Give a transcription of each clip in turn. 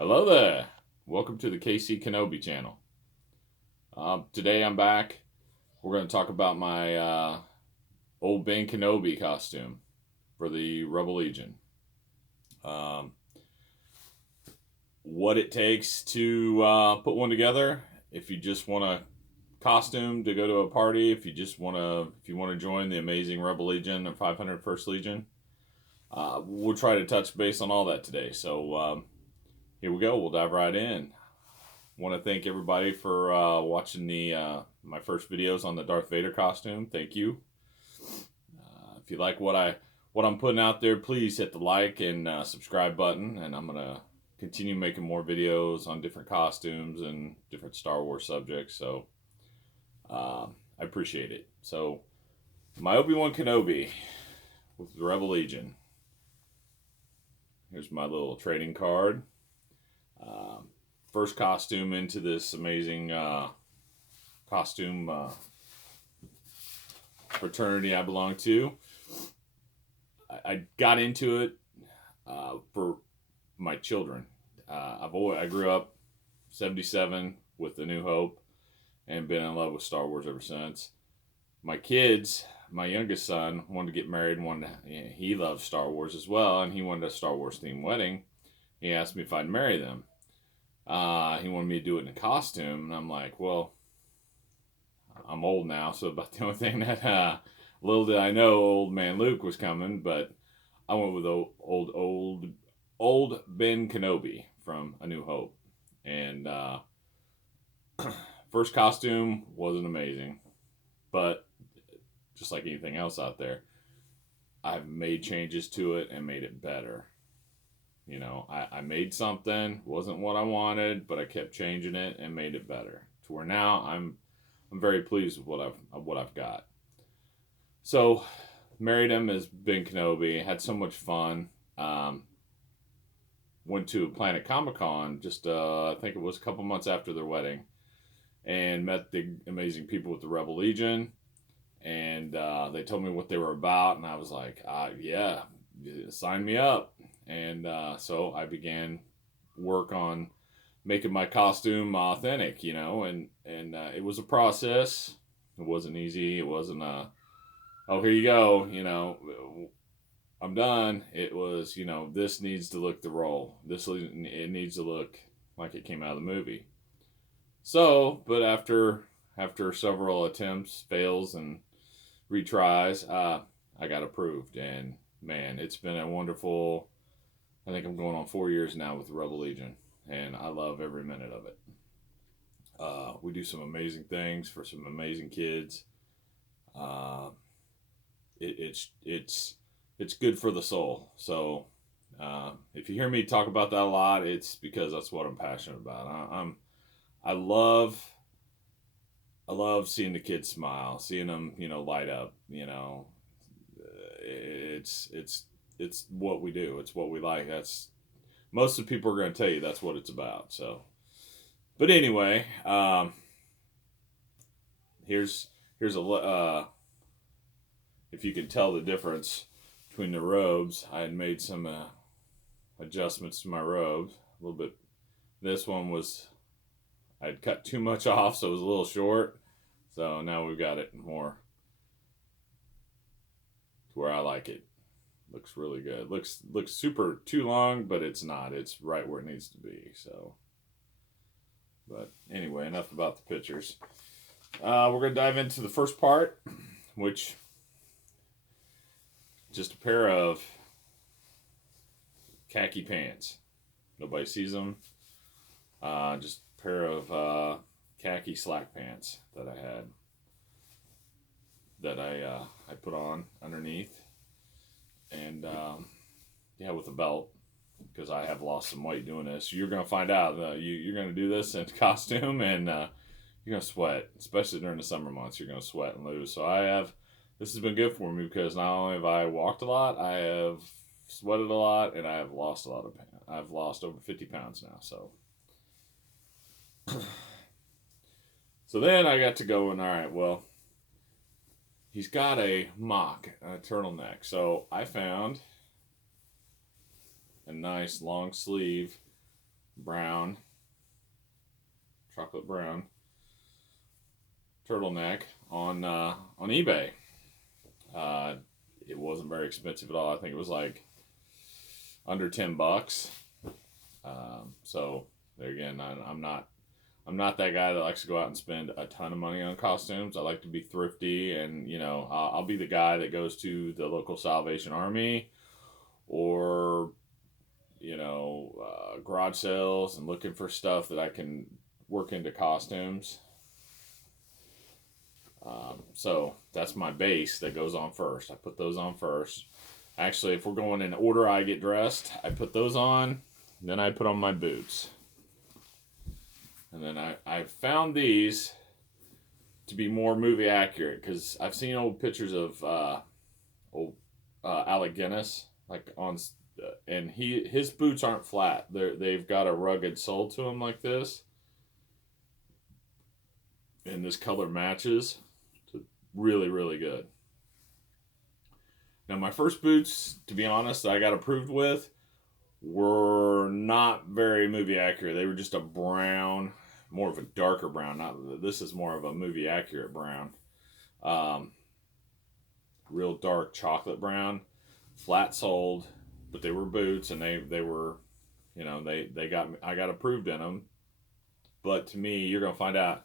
Hello there. Welcome to the Kenobi channel. Today I'm back. We're going to talk about my old Ben Kenobi costume for the Rebel Legion. Um, what it takes to put one together. If you just want a costume to go to a party, if you want to join the amazing Rebel Legion and 501st Legion, we'll try to touch base on all that today. So here we go. We'll dive right in. Want to thank everybody for watching the my first videos on the Darth Vader costume. Thank you. If you like what I'm putting out there, please hit the like and subscribe button. And I'm gonna continue making more videos on different costumes and different Star Wars subjects. So I appreciate it. So my Obi-Wan Kenobi with the Rebel Legion. Here's my little trading card. First costume into this amazing costume fraternity I belong to. I got into it for my children. I grew up 77 with The New Hope and been in love with Star Wars ever since. My kids, my youngest son, wanted to get married and he loves Star Wars as well, and he wanted a Star Wars themed wedding. He asked me if I'd marry them. He wanted me to do it in a costume, and I'm like, well, I'm old now, so about the only thing that little did I know, old man Luke was coming, but I went with old Ben Kenobi from A New Hope, and first costume wasn't amazing, but just like anything else out there, I've made changes to it and made it better. You know, I made something, wasn't what I wanted, but I kept changing it and made it better to where now I'm very pleased with what I've got. So, married him as Ben Kenobi, had so much fun. Went to Planet Comic Con just I think it was a couple months after their wedding, and met the amazing people with the Rebel Legion, and they told me what they were about, and I was like, yeah, sign me up. And so I began work on making my costume authentic, you know, and it was a process. It wasn't easy. It wasn't oh, here you go, you know, I'm done. It was, you know, this needs to look the role. It needs to look like it came out of the movie. So, but after several attempts, fails, and retries, I got approved, and man, it's been a wonderful. I think I'm going on 4 years now with the Rebel Legion, and I love every minute of it. We do some amazing things for some amazing kids. Uh, it's good for the soul. So if you hear me talk about that a lot, it's because that's what I'm passionate about. I love seeing the kids smile, seeing them, you know, light up. You know, it's what we do. It's what we like. That's most of the people are going to tell you that's what it's about. So, but anyway, here's a if you can tell the difference between the robes, I had made some adjustments to my robes a little bit. This one was I'd cut too much off, so it was a little short. So now we've got it more to where I like it. Looks really good. Looks super too long, but it's not. It's right where it needs to be. So, but anyway, enough about the pictures. We're gonna dive into the first part, which just a pair of khaki pants. Nobody sees them. Just a pair of khaki slack pants that I had that I put on underneath. And yeah, with a belt, because I have lost some weight doing this. You're gonna find out. You're gonna do this in costume, and you're gonna sweat, especially during the summer months. You're gonna sweat and lose. So this has been good for me because not only have I walked a lot, I have sweated a lot, and I have lost a lot of. I've lost over 50 pounds now. So, so then I got to go and all right, well, he's got a turtleneck. So I found a nice long sleeve brown, chocolate brown turtleneck on eBay. It wasn't very expensive at all. I think it was like under $10. So there again, I'm not that guy that likes to go out and spend a ton of money on costumes. I like to be thrifty, and I'll be the guy that goes to the local Salvation Army or garage sales and looking for stuff that I can work into costumes. So that's my base that goes on first. I put those on first. Actually, if we're going in order I get dressed, I put those on, then I put on my boots. And then I found these to be more movie accurate, because I've seen old pictures of Alec Guinness, like and his boots aren't flat. They've got a rugged sole to them like this, and this color matches. So really, really good. Now my first boots, to be honest, that I got approved with were not very movie accurate. They were just a brown, more of a darker brown. This is more of a movie accurate brown. Real dark chocolate brown, flat soled, but they were boots, and they were, I got approved in them. But to me, you're gonna find out,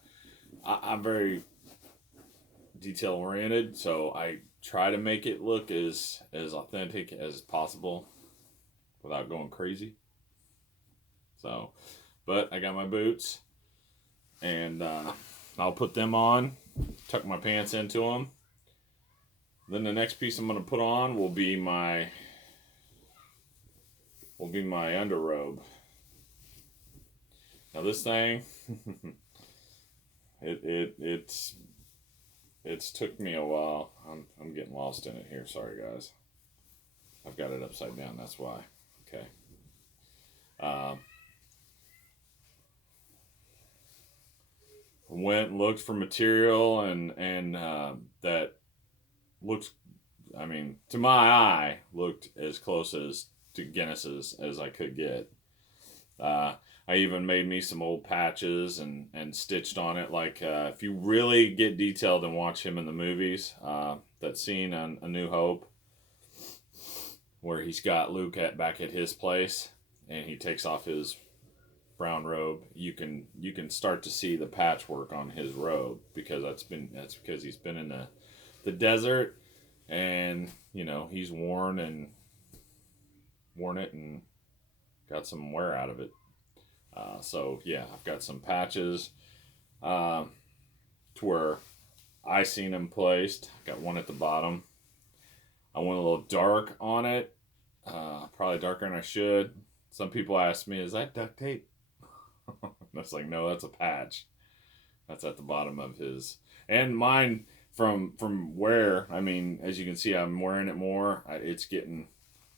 I'm very detail oriented, so I try to make it look as authentic as possible without going crazy. So, but I got my boots, and I'll put them on, tuck my pants into them. Then the next piece I'm going to put on will be my underrobe. Now this thing, it's took me a while. I'm getting lost in it here. Sorry guys. I've got it upside down. That's why. Okay. Went and looked for material and that looks, I mean, to my eye, looked as close as to Guinness's as I could get. I even made me some old patches and stitched on it. Like, if you really get detailed and watch him in the movies, that scene on A New Hope, where he's got Luke back at his place, and he takes off his brown robe, you can start to see the patchwork on his robe, because that's because he's been in the desert, and he's worn it and got some wear out of it. So yeah, I've got some patches to where I seen them placed. Got one at the bottom. I went a little dark on it, probably darker than I should. Some people ask me, is that duct tape? That's like, no, that's a patch. That's at the bottom of his. And mine, from where, I mean, as you can see, I'm wearing it more. It's getting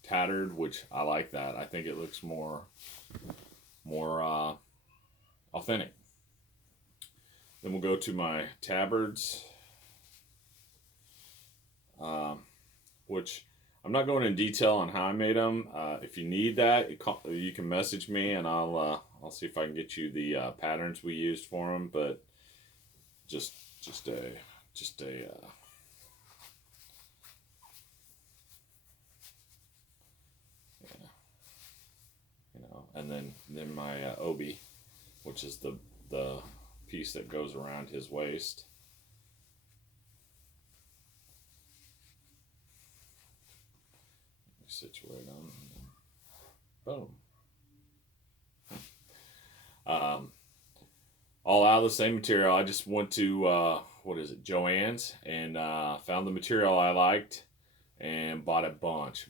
tattered, which I like that. I think it looks more authentic. Then we'll go to my tabards, which I'm not going in detail on how I made them. If you need that, you can message me, and I'll see if I can get you the patterns we used for them. But just a and then my obi, which is the piece that goes around his waist. Situate them, boom. All out of the same material. I just went to Joann's, and found the material I liked and bought a bunch.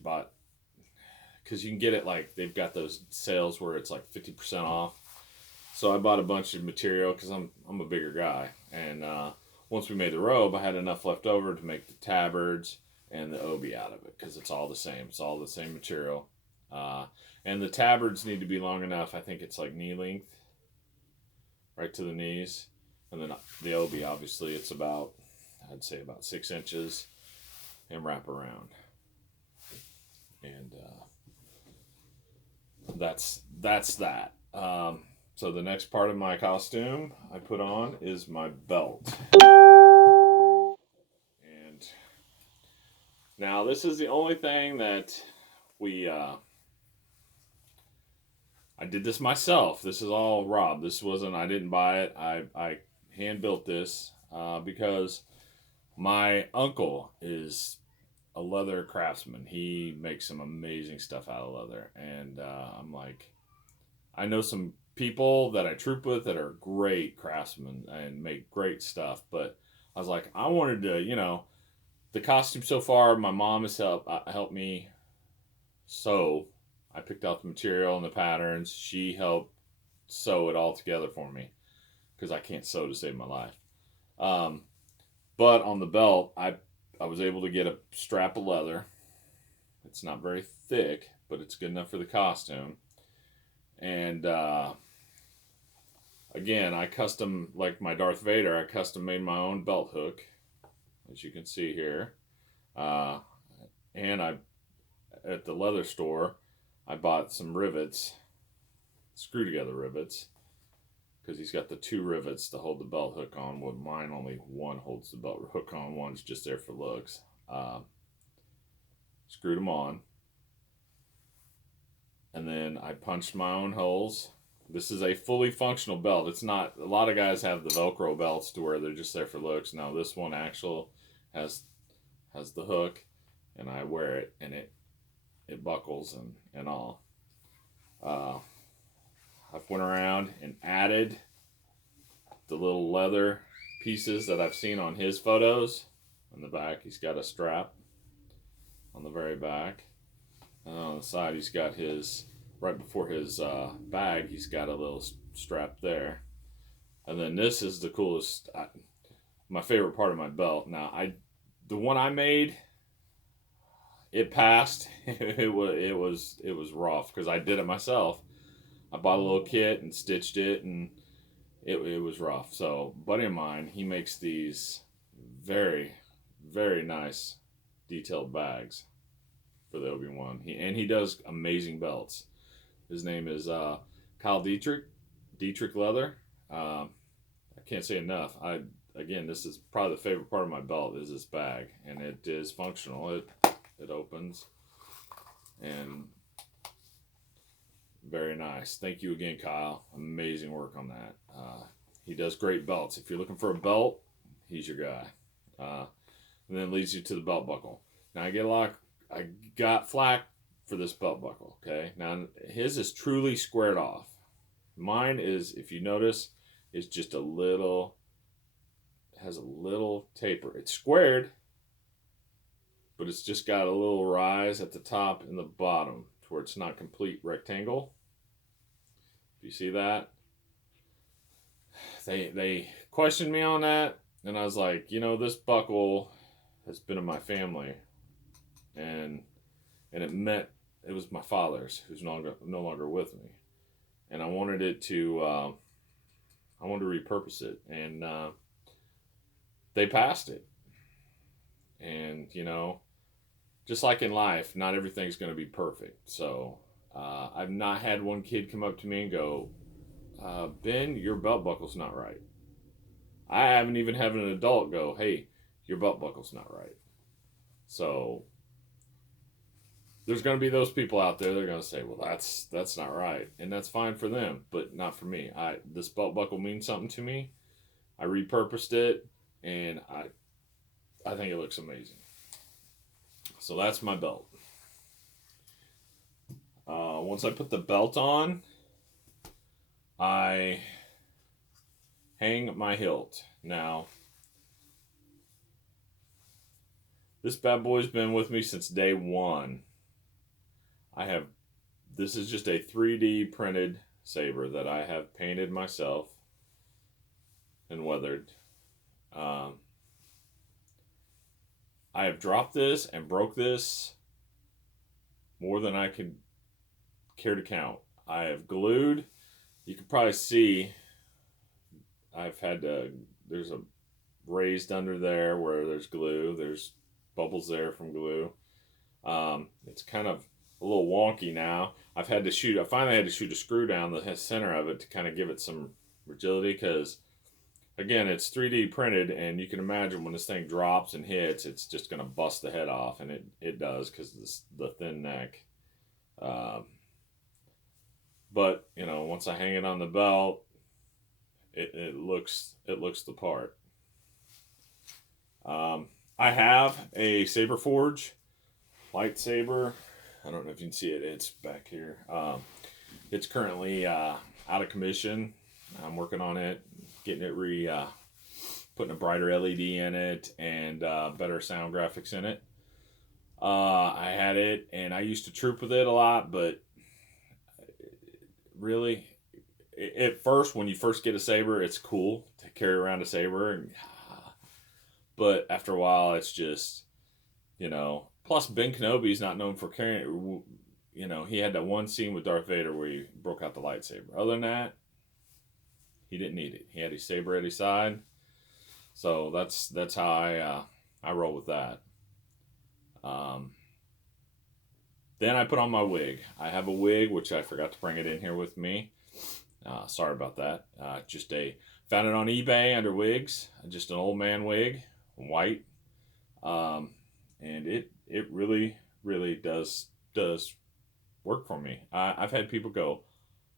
Because you can get it, like, they've got those sales where it's like 50% off. So I bought a bunch of material because I'm a bigger guy, and once we made the robe, I had enough left over to make the tabards and the obi out of it, because it's all the same. It's all the same material. And the tabards need to be long enough. I think it's like knee length, right to the knees. And then the obi, obviously, it's about, I'd say about 6 inches, and wrap around. And that's that. So the next part of my costume I put on is my belt. And now this is the only thing that we I did this myself. This is all Rob. This wasn't, I didn't buy it. I hand built this because my uncle is a leather craftsman. He makes some amazing stuff out of leather. And I'm like, I know some people that I troop with that are great craftsmen and make great stuff. But I was like, I wanted to, the costume so far, my mom has helped me sew. I picked out the material and the patterns. She helped sew it all together for me because I can't sew to save my life. Um, but on the belt, I was able to get a strap of leather. It's not very thick, but it's good enough for the costume. And again, I custom, like my Darth Vader, I custom made my own belt hook, as you can see here. And at the leather store, I bought some rivets, screw together rivets, because he's got the 2 rivets to hold the belt hook on. With mine, only one holds the belt hook on. One's just there for looks. Screwed them on, and then I punched my own holes. This is a fully functional belt. It's not, a lot of guys have the Velcro belts to where they're just there for looks. No, this one actual has the hook, and I wear it, and it buckles and all. I've went around and added the little leather pieces that I've seen on his photos. On the back, he's got a strap on the very back. And on the side, he's got his, right before his bag, he's got a little strap there. And then this is the coolest, my favorite part of my belt. Now, the one I made, it passed. it was rough because I did it myself. I bought a little kit and stitched it, and it was rough. So, a buddy of mine, he makes these very, very nice detailed bags for the Obi-Wan. He does amazing belts. His name is Kyle Dietrich Leather. I can't say enough. Again, this is probably the favorite part of my belt is this bag, and it is functional. It opens, and very nice. Thank you again, Kyle. Amazing work on that. He does great belts. If you're looking for a belt, he's your guy. And then leads you to the belt buckle. Now I got flack for this belt buckle. Okay, now his is truly squared off. Mine is, if you notice, is just has a little taper. It's squared, but it's just got a little rise at the top and the bottom to where it's not complete rectangle. Do you see that? They questioned me on that, and I was like, this buckle has been in my family, and it was my father's, who's no longer with me, and I wanted to repurpose it, and they passed it, and just like in life, not everything's going to be perfect. So I've not had one kid come up to me and go, Ben, your belt buckle's not right. I haven't even had an adult go, hey, your belt buckle's not right. So there's going to be those people out there that are going to say, well, that's not right. And that's fine for them, but not for me. This belt buckle means something to me. I repurposed it, and I think it looks amazing. So that's my belt. Once I put the belt on, I hang my hilt. Now, this bad boy's been with me since day one. This is just a 3D printed saber that I have painted myself and weathered. I have dropped this and broke this more than I could care to count. I have glued. You can probably see there's a raised under there where there's glue. There's bubbles there from glue. It's kind of a little wonky now. I finally had to shoot a screw down the center of it to kind of give it some rigidity, because again, it's 3D printed, and you can imagine when this thing drops and hits, it's just going to bust the head off, and it does, because the thin neck. But once I hang it on the belt, it looks the part. I have a Saber Forge lightsaber. I don't know if you can see it. It's back here. It's currently out of commission. I'm working on it, getting it putting a brighter LED in it and better sound graphics in it. I had it, and I used to troop with it a lot, but really, at first, when you first get a saber, it's cool to carry around a saber, but after a while, it's just, Plus, Ben Kenobi is not known for carrying. He had that one scene with Darth Vader where he broke out the lightsaber. Other than that, he didn't need it. He had his saber at his side, so that's how I roll with that. Then I put on my wig. I have a wig, which I forgot to bring it in here with me. Sorry about that. Found it on eBay under wigs. Just an old man wig, white, and it really, really does work for me. I've had people go,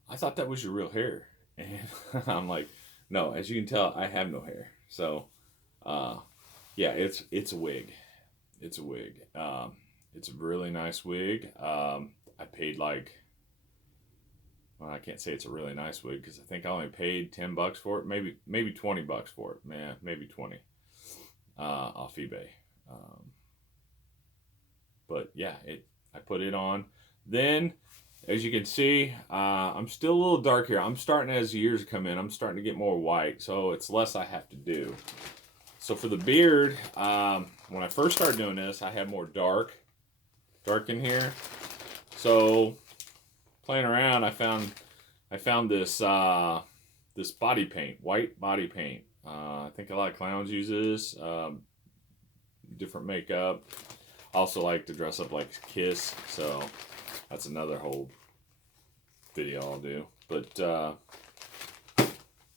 "I thought that was your real hair," and I'm like, "No, as you can tell, I have no hair." So, yeah, it's a wig. It's a wig. It's a really nice wig. I paid I can't say it's a really nice wig, because I think I only paid $10 for it, maybe $20 for it. Man, maybe 20 off eBay. But yeah, I put it on. Then, as you can see, I'm still a little dark here. I'm starting, as years come in, I'm starting to get more white, so it's less I have to do. So for the beard, when I first started doing this, I had more dark in here. So playing around, I found this this body paint, white body paint. I think a lot of clowns use this. Different makeup. I also like to dress up like Kiss, so that's another whole video I'll do. But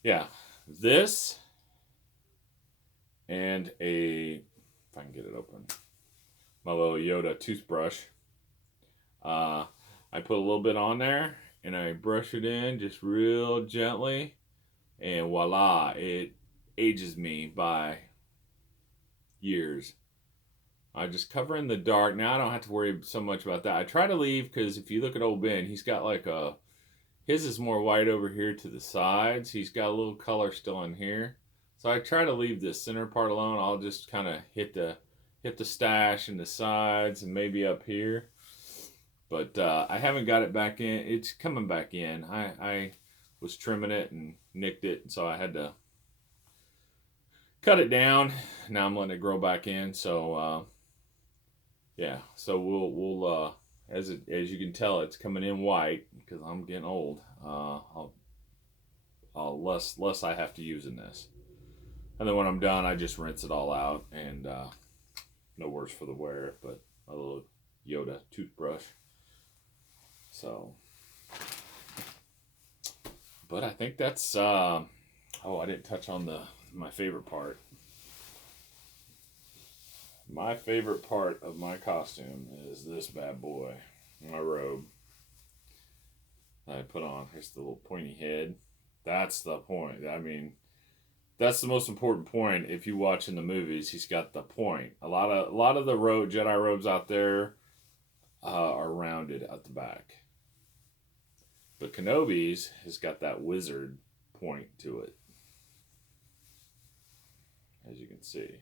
yeah, this and if I can get it open, my little Yoda toothbrush. I put a little bit on there, and I brush it in just real gently, and voila, it ages me by years. I just cover in the dark. Now I don't have to worry so much about that. I try to leave, because if you look at old Ben, he's got his is more white over here to the sides. He's got a little color still in here. So I try to leave this center part alone. I'll just kind of hit the stash and the sides and maybe up here. But I haven't got it back in. It's coming back in. I was trimming it and nicked it, so I had to cut it down. Now I'm letting it grow back in. So yeah. So we'll as you can tell, it's coming in white because I'm getting old. Less I have to use in this. And then when I'm done, I just rinse it all out, and no worse for the wear, but a little Yoda toothbrush. So, but I think that's, I didn't touch on my favorite part. My favorite part of my costume is this bad boy, my robe. I put on, here's the little pointy head. That's the point. I mean, that's the most important point. If you watch in the movies, he's got the point. A lot of the Jedi robes out there are rounded at the back, but Kenobi's has got that wizard point to it, as you can see,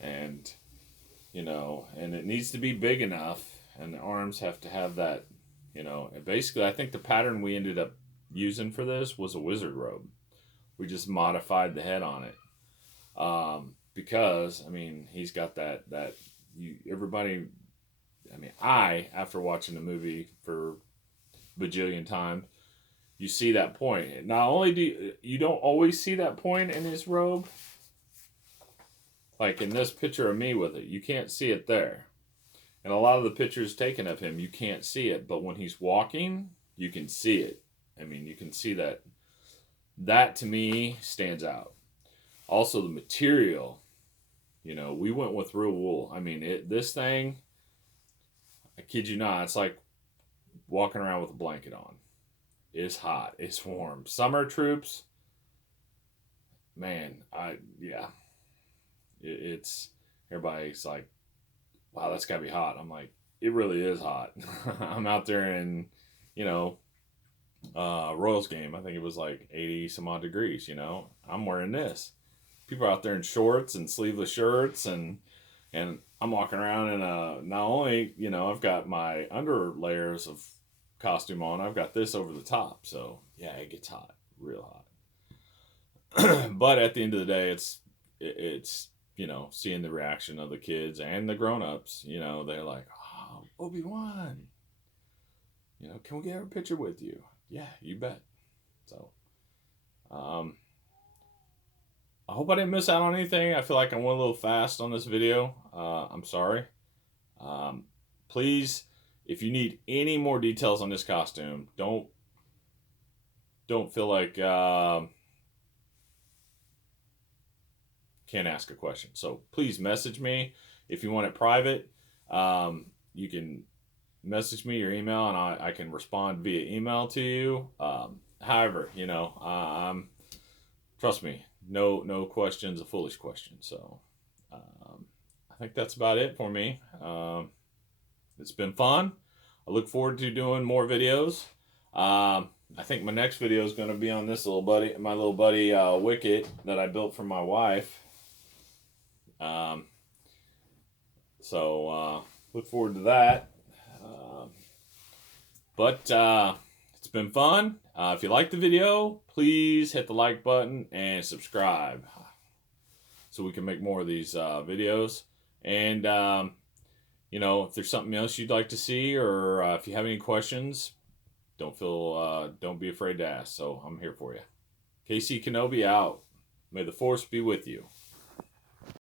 and and it needs to be big enough, and the arms have to have that. And basically, I think the pattern we ended up using for this was a wizard robe. We just modified the head on it. Because, he's got that everybody, after watching the movie for bajillion times, you see that point. Not only you don't always see that point in his robe, like in this picture of me with it, you can't see it there. And a lot of the pictures taken of him, you can't see it, but when he's walking, you can see it. I mean, you can see that. That to me stands out. Also, the material. You know, we went with real wool. I mean, this thing, I kid you not, it's like walking around with a blanket on. It's hot. It's warm. Summer troops, man, it's everybody's like, wow, that's gotta be hot. I'm like, it really is hot. I'm out there in, you know, Royals game. I think it was like 80 some odd degrees. You know, I'm wearing this. People are out there in shorts and sleeveless shirts, and I'm walking around in a, not only, you know, I've got my under layers of costume on, I've got this over the top. So yeah, it gets hot, real hot. But at the end of the day, it's you know, seeing the reaction of the kids and the grown-ups. You know, they're like, oh, Obi-Wan, you know, can we get a picture with you? Yeah, you bet. So I hope I didn't miss out on anything. I feel like I went a little fast on this video. I'm sorry. Please, if you need any more details on this costume, don't feel like can't ask a question. So please message me if you want it private. You can message me your email, and I can respond via email to you. However, you know, trust me, no question's a foolish question. So I think that's about it for me. It's been fun. I look forward to doing more videos. I think my next video is going to be on this little buddy, my little buddy Wicket that I built for my wife. So look forward to that. But it's been fun. If you like the video, please hit the like button and subscribe so we can make more of these videos. And you know, if there's something else you'd like to see, or if you have any questions, don't be afraid to ask. So I'm here for you. KC Kenobi out. May the Force be with you.